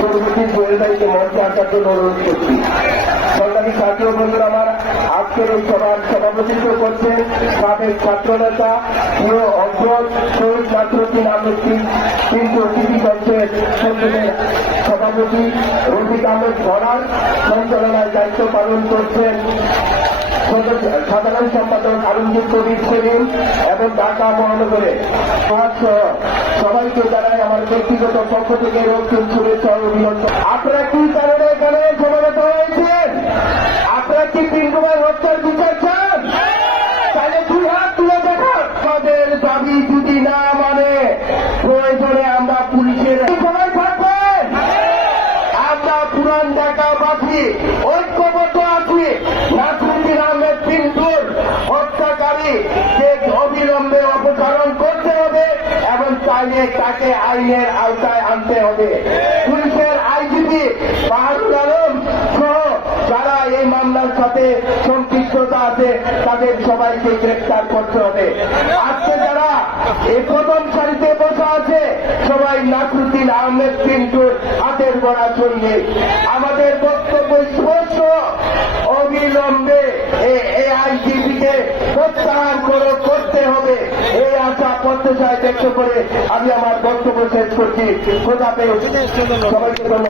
পরবর্তী 2 তারিখে মঞ্চে আসার জন্য অনুরোধ করছি। সরকারি ছাত্র বন্ধুরা আমার আজকের এই সভার সভাপতিত্ব করছেন সাবেক ছাত্র নেতা প্রিয় অগ্রজ শহীদ নাসিরউদ্দিন আহমেদ কিন্তু অতিথি পঞ্চায়েত সংসদের সভাপতি রফিক আহমেদ ভরার সঞ্চালনায় দায়িত্ব পালন করছেন সাধারণ সম্পাদক আলমগীর কবির সেলিম এবং ঢাকা মহানগরে সবাইকে জানাই আমার ব্যক্তিগত পক্ষ থেকে রক্তিম শুভেচ্ছা ও অভিনন্দন। আপনারা কি কারণে এখানে সমবেত হয়েছেন? আপনারা কি পিঙ্কুমার হত্যার বিচার চান? তাহলে 2 হাত তুলে দেখান। আমাদের দাবি যদি না মানে প্রয়োজনে আমরা পুলিশের সবাই থাকবেন। আমরা পুরান ঢাকাবাসী ঐক্যবদ্ধ আছি। নাসিরউদ্দিন আহমেদ পিন্টুর হত্যাকারীকে অবিলম্বে অপসারণ করতে হবে এবং চাইলে তাকে আইনের আওতায় আনতে হবে। পুলিশের আইজিপি বাহাদুর আলম সহ যারা এই মামলার সাথে সম্পৃক্ততা আছে তাদের সবাইকে গ্রেফতার করতে হবে। আজকে যারা এই প্রথম সারিতে বসে আছে সবাই নাসিরউদ্দিন আহমেদ পিন্টুর হাতের গড়া চলবে। আমাদের বক্তব্য স্পষ্ট, অবিলম্বে এই আইজিপিকে প্রত্যাহার করতে হবে। এই আশা প্রত্যাশায় ব্যক্ত করে আমি আমার বক্তব্য শেষ করছি। খোদা হাফেজ, সবাইকে ধন্যবাদ।